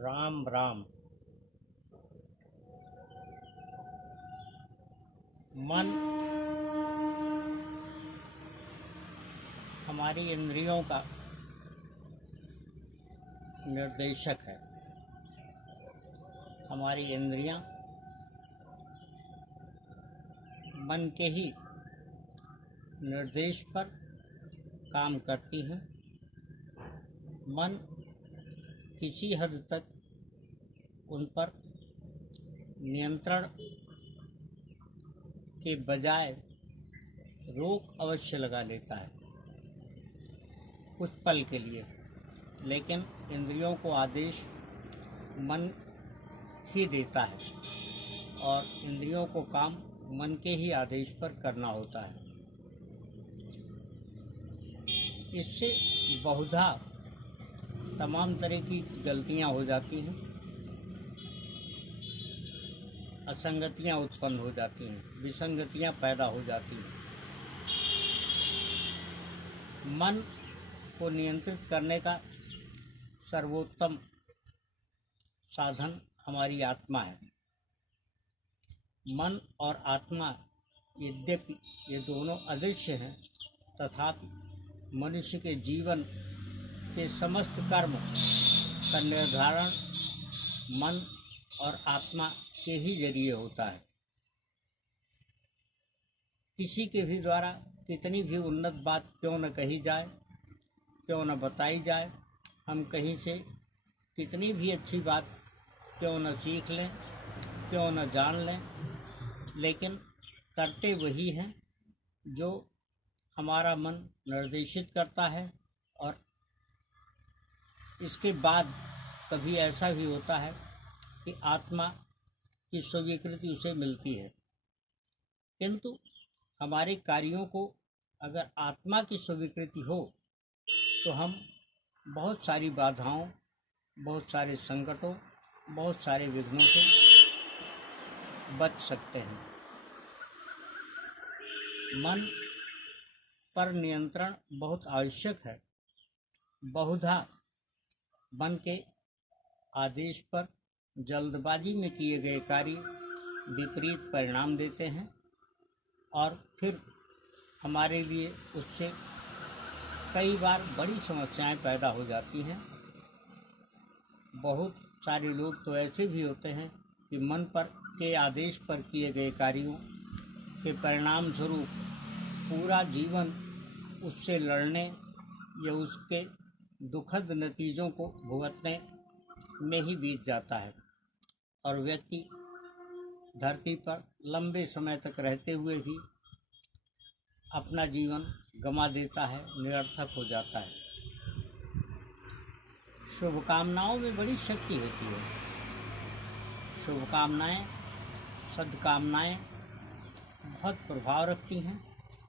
राम राम। मन हमारी इंद्रियों का निर्देशक है। हमारी इंद्रियां मन के ही निर्देश पर काम करती हैं। मन किसी हद तक उन पर नियंत्रण के बजाय रोक अवश्य लगा लेता है कुछ पल के लिए, लेकिन इंद्रियों को आदेश मन ही देता है और इंद्रियों को काम मन के ही आदेश पर करना होता है। इससे बहुधा तमाम तरह की गलतियां हो जाती हैं, असंगतियां उत्पन्न हो जाती हैं, विसंगतियां पैदा हो जाती हैं। मन को नियंत्रित करने का सर्वोत्तम साधन हमारी आत्मा है। मन और आत्मा यद्यपि ये दोनों अदृश्य हैं, तथापि मनुष्य के जीवन के समस्त कर्म का निर्धारण मन और आत्मा के ही जरिए होता है। किसी के भी द्वारा कितनी भी उन्नत बात क्यों न कही जाए, क्यों न बताई जाए, हम कहीं से कितनी भी अच्छी बात क्यों न सीख लें, क्यों न जान लें, लेकिन करते वही हैं जो हमारा मन निर्देशित करता है। और इसके बाद कभी ऐसा भी होता है कि आत्मा की स्वीकृति उसे मिलती है, किंतु हमारे कार्यों को अगर आत्मा की स्वीकृति हो तो हम बहुत सारी बाधाओं, बहुत सारे संकटों, बहुत सारे विघ्नों से बच सकते हैं। मन पर नियंत्रण बहुत आवश्यक है। बहुधा मन के आदेश पर जल्दबाजी में किए गए कार्य विपरीत परिणाम देते हैं और फिर हमारे लिए उससे कई बार बड़ी समस्याएं पैदा हो जाती हैं। बहुत सारे लोग तो ऐसे भी होते हैं कि मन पर के आदेश पर किए गए कार्यों के परिणाम स्वरूप पूरा जीवन उससे लड़ने या उसके दुखद नतीजों को भुगतने में ही बीत जाता है और व्यक्ति धरती पर लंबे समय तक रहते हुए भी अपना जीवन गंवा देता है, निरर्थक हो जाता है। शुभकामनाओं में बड़ी शक्ति होती है। शुभकामनाएं, सद्कामनाएं बहुत प्रभाव रखती हैं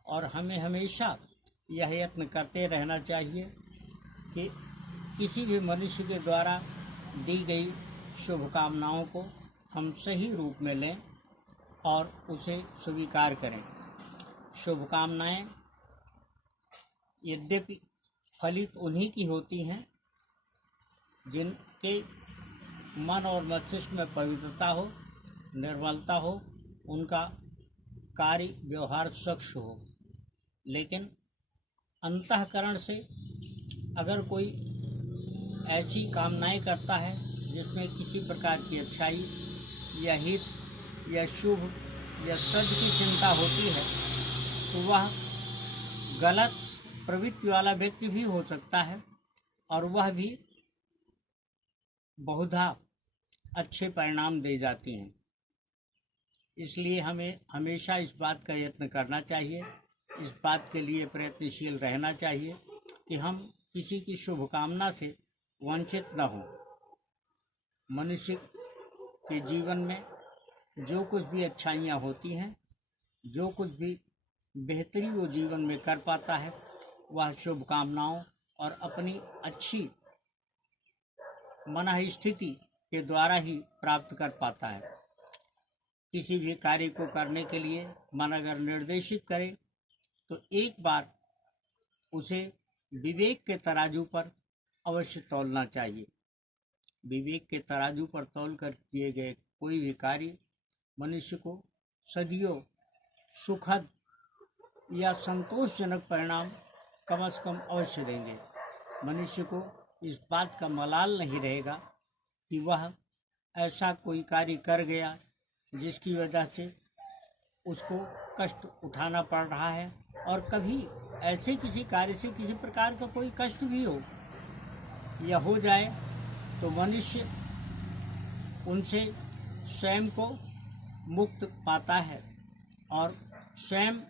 और हमें हमेशा यह यत्न करते रहना चाहिए कि किसी भी मनुष्य के द्वारा दी गई शुभकामनाओं को हम सही रूप में लें और उसे स्वीकार करें। शुभकामनाएं यद्यपि फलित उन्हीं की होती हैं जिनके मन और मस्तिष्क में पवित्रता हो, निर्मलता हो, उनका कार्य व्यवहार स्वच्छ हो। लेकिन अंतःकरण से अगर कोई ऐसी कामनाएं करता है जिसमें किसी प्रकार की अच्छाई या हित या शुभ या सद की चिंता होती है, तो वह गलत प्रवृत्ति वाला व्यक्ति भी हो सकता है और वह भी बहुधा अच्छे परिणाम दे जाती हैं। इसलिए हमें हमेशा इस बात का यत्न करना चाहिए, इस बात के लिए प्रयत्नशील रहना चाहिए कि हम किसी की शुभकामना से वंचित न हों। मनुष्य के जीवन में जो कुछ भी अच्छाइयाँ होती हैं, जो कुछ भी बेहतरी वो जीवन में कर पाता है, वह शुभकामनाओं और अपनी अच्छी मन स्थिति के द्वारा ही प्राप्त कर पाता है। किसी भी कार्य को करने के लिए मन अगर निर्देशित करे तो एक बार उसे विवेक के तराजू पर अवश्य तौलना चाहिए। विवेक के तराजू पर तौल कर किए गए कोई भी कार्य मनुष्य को सदियों सुखद या संतोषजनक परिणाम कम से कम अवश्य देंगे। मनुष्य को इस बात का मलाल नहीं रहेगा कि वह ऐसा कोई कार्य कर गया जिसकी वजह से उसको कष्ट उठाना पड़ रहा है, और कभी ऐसे किसी कार्य से किसी प्रकार का कोई कष्ट भी हो या हो जाए तो मनुष्य उनसे स्वयं को मुक्त पाता है और स्वयं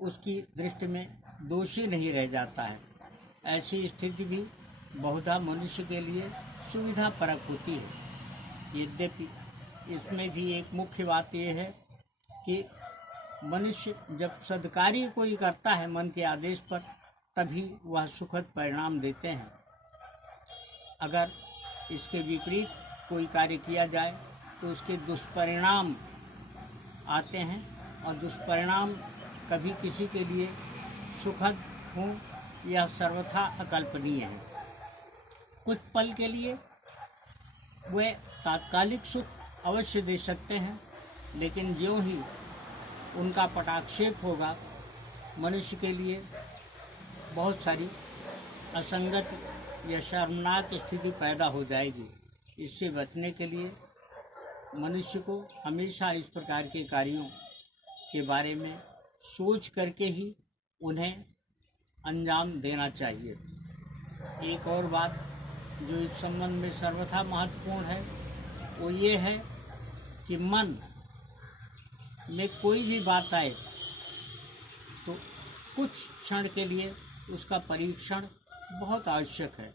उसकी दृष्टि में दोषी नहीं रह जाता है। ऐसी स्थिति भी बहुधा मनुष्य के लिए सुविधापरक होती है। यद्यपि इसमें भी एक मुख्य बात यह है कि मनुष्य जब सद्कार्य कोई करता है मन के आदेश पर, तभी वह सुखद परिणाम देते हैं। अगर इसके विपरीत कोई कार्य किया जाए तो उसके दुष्परिणाम आते हैं, और दुष्परिणाम कभी किसी के लिए सुखद हों यह सर्वथा अकल्पनीय है। कुछ पल के लिए वे तात्कालिक सुख अवश्य दे सकते हैं, लेकिन ज्यों ही उनका पटाक्षेप होगा मनुष्य के लिए बहुत सारी असंगत या शर्मनाक स्थिति पैदा हो जाएगी। इससे बचने के लिए मनुष्य को हमेशा इस प्रकार के कार्यों के बारे में सोच करके ही उन्हें अंजाम देना चाहिए। एक और बात जो इस संबंध में सर्वथा महत्वपूर्ण है वो ये है कि मन में कोई भी बात आए तो कुछ क्षण के लिए उसका परीक्षण बहुत आवश्यक है।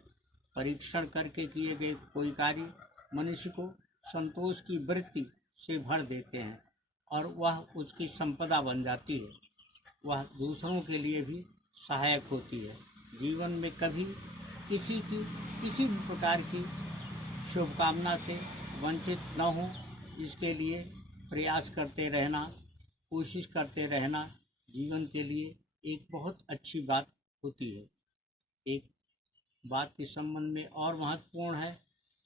परीक्षण करके किए गए कोई कार्य मनुष्य को संतोष की वृत्ति से भर देते हैं और वह उसकी संपदा बन जाती है। वह दूसरों के लिए भी सहायक होती है। जीवन में कभी किसी भी प्रकार की शुभकामना से वंचित न हो, इसके लिए प्रयास करते रहना, कोशिश करते रहना जीवन के लिए एक बहुत अच्छी बात होती है। एक बात के संबंध में और महत्वपूर्ण है,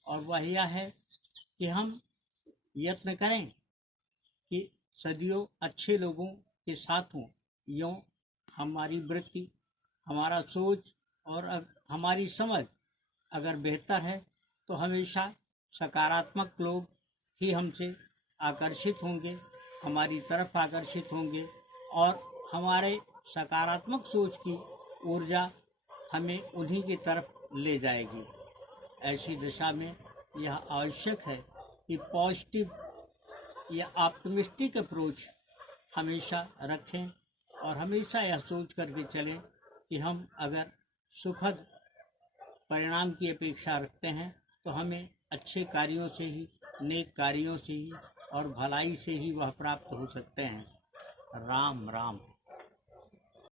और वह यह है कि हम यत्न करें कि सदियों अच्छे लोगों के साथ हों। यूँ हमारी वृत्ति, हमारा सोच और हमारी समझ अगर बेहतर है तो हमेशा सकारात्मक लोग ही हमसे आकर्षित होंगे, हमारी तरफ आकर्षित होंगे, और हमारे सकारात्मक सोच की ऊर्जा हमें उन्हीं की तरफ ले जाएगी। ऐसी दिशा में यह आवश्यक है कि पॉजिटिव या ऑप्टिमिस्टिक अप्रोच हमेशा रखें और हमेशा यह सोच करके चलें कि हम अगर सुखद परिणाम की अपेक्षा रखते हैं तो हमें अच्छे कार्यों से ही, नेक कार्यों से ही और भलाई से ही वह प्राप्त हो सकते हैं। राम राम।